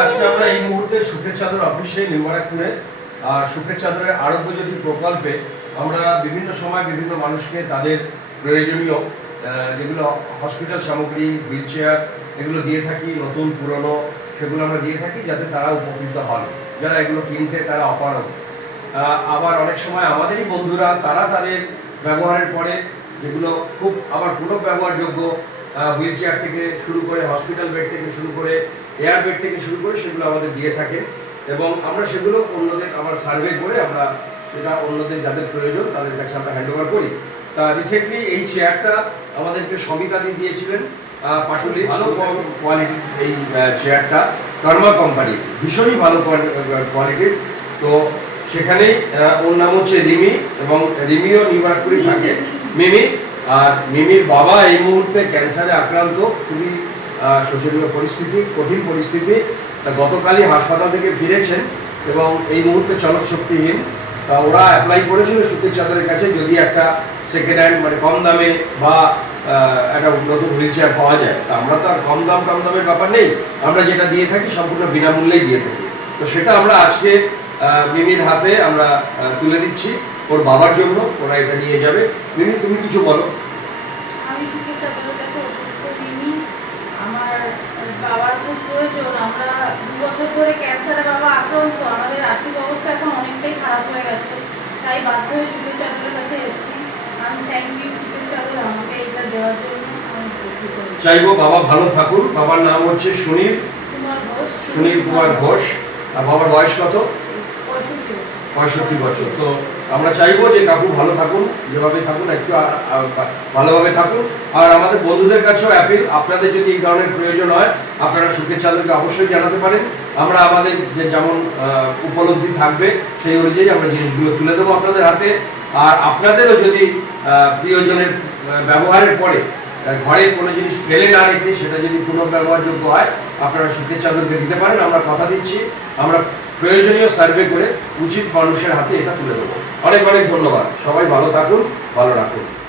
আজকে আমরা এই মুহূর্তে সুখের চাদর অফিসে, নিউ ব্যারাকপুরে আর সুখের চাদরের আরোগ্য জ্যোতি প্রকল্পে আমরা বিভিন্ন সময় বিভিন্ন মানুষকে তাদের প্রয়োজনীয় যেগুলো হসপিটাল সামগ্রী হুইল চেয়ার এগুলো দিয়ে থাকি, নতুন পুরনো সেগুলো আমরা দিয়ে থাকি যাতে তারা উপকৃত হন, যারা এগুলো কিনতে তারা অপারগ। আবার অনেক সময় আমাদেরই বন্ধুরা, তারা তাদের ব্যবহারের পরে যেগুলো খুব আবার পুনঃ ব্যবহারযোগ্য হুইল চেয়ার থেকে শুরু করে হসপিটাল বেড থেকে শুরু করে এয়ার বেড থেকে শুরু করে সেগুলো আমাদের দিয়ে থাকে। এবং আমরা সেগুলো অন্যদের আবার সার্ভে করে আমরা সেটা অন্যদের যাদের প্রয়োজন তাদের কাছে আমরা হ্যান্ড ওভার করি। তা রিসেন্টলি এই চেয়ারটা আমাদেরকে সমিতাদি দিয়েছিলেন। পাটুলির ভালো কোয়ালিটির এই চেয়ারটা কর্মা কোম্পানি ভীষণই ভালো কোয়ালিটির তো সেখানেই ওর নাম হচ্ছে রিমি এবং রিমিও নিউবারাকপুরেই থাকে। মিমি আর মিমির বাবা এই মুহূর্তে ক্যান্সারে আক্রান্ত। খুবই শোচনীয় পরিস্থিতি, কঠিন পরিস্থিতি। তা গতকালই হাসপাতাল থেকে ফিরেছেন এবং এই মুহূর্তে চলক শক্তিহীন তা ওরা অ্যাপ্লাই করেছিল সুখের চাদরের কাছে, যদি একটা সেকেন্ড হ্যান্ড মানে কম দামে বা একটা নতুন হুইল চেয়ার পাওয়া যায়। তা আমরা তো আর কম দাম, কম দামের ব্যাপার নেই। আমরা যেটা দিয়ে থাকি, সম্পূর্ণ বিনামূল্যেই দিয়ে থাকি। তো সেটা আমরা আজকে মিমির হাতে আমরা তুলে দিচ্ছি। ওর বাবার জন্য ওরা এটা নিয়ে যাবে। মিমি তুমি কিছু বলো। আমি সুখের চাদরের কাছে অতিরিক্ত দিইনি আমার বাবার খুব প্রয়োজন। আমরা দু বছর ধরে ক্যান্সারে বাবা আক্রান্ত। আমাদের আর্থিক অবস্থা এখন অনেকটাই খারাপ হয়ে গেছে। তাই বাধ্য হয়ে সুখের চাদরের কাছে এসেছি। আমি থ্যাংক ইউ সুখের চাদর আমাকে এটা দেওয়ার জন্য। আমি উপকৃত হয়েছি। চাইব বাবা ভালো থাকুন। বাবার নাম হচ্ছে সুনীল। সুনীল কুমার ঘোষ। আর বাবার বয়স কত? পঁয়ষট্টি বছর। তো আমরা চাইব যে কাকু ভালো থাকুন, যেভাবে থাকুন, একটু ভালোভাবে থাকুন। আর আমাদের বন্ধুদের কাছেও অ্যাপিল আপনাদের যদি এই ধরনের প্রয়োজন হয়, আপনারা সুখের চাঁদকে অবশ্যই জানাতে পারেন। আমরা আমাদের যে যেমন উপলব্ধি থাকবে, সেই অনুযায়ী আমরা জিনিসগুলো তুলে দেবো আপনাদের হাতে। আর আপনাদেরও যদি প্রিয়জনের ব্যবহারের পরে ঘরে কোনো জিনিস ফেলে না রেখে সেটা যদি পুনর্ব্যবহারযোগ্য হয়, আপনারা সুখের চাদরকে দিতে পারেন, আমরা কথা দিচ্ছি। আমরা প্রয়োজনীয় সার্ভে করে উচিত মানুষের হাতে এটা তুলে দেবো। অনেক অনেক ধন্যবাদ। সবাই ভালো থাকুন, ভালো রাখুন।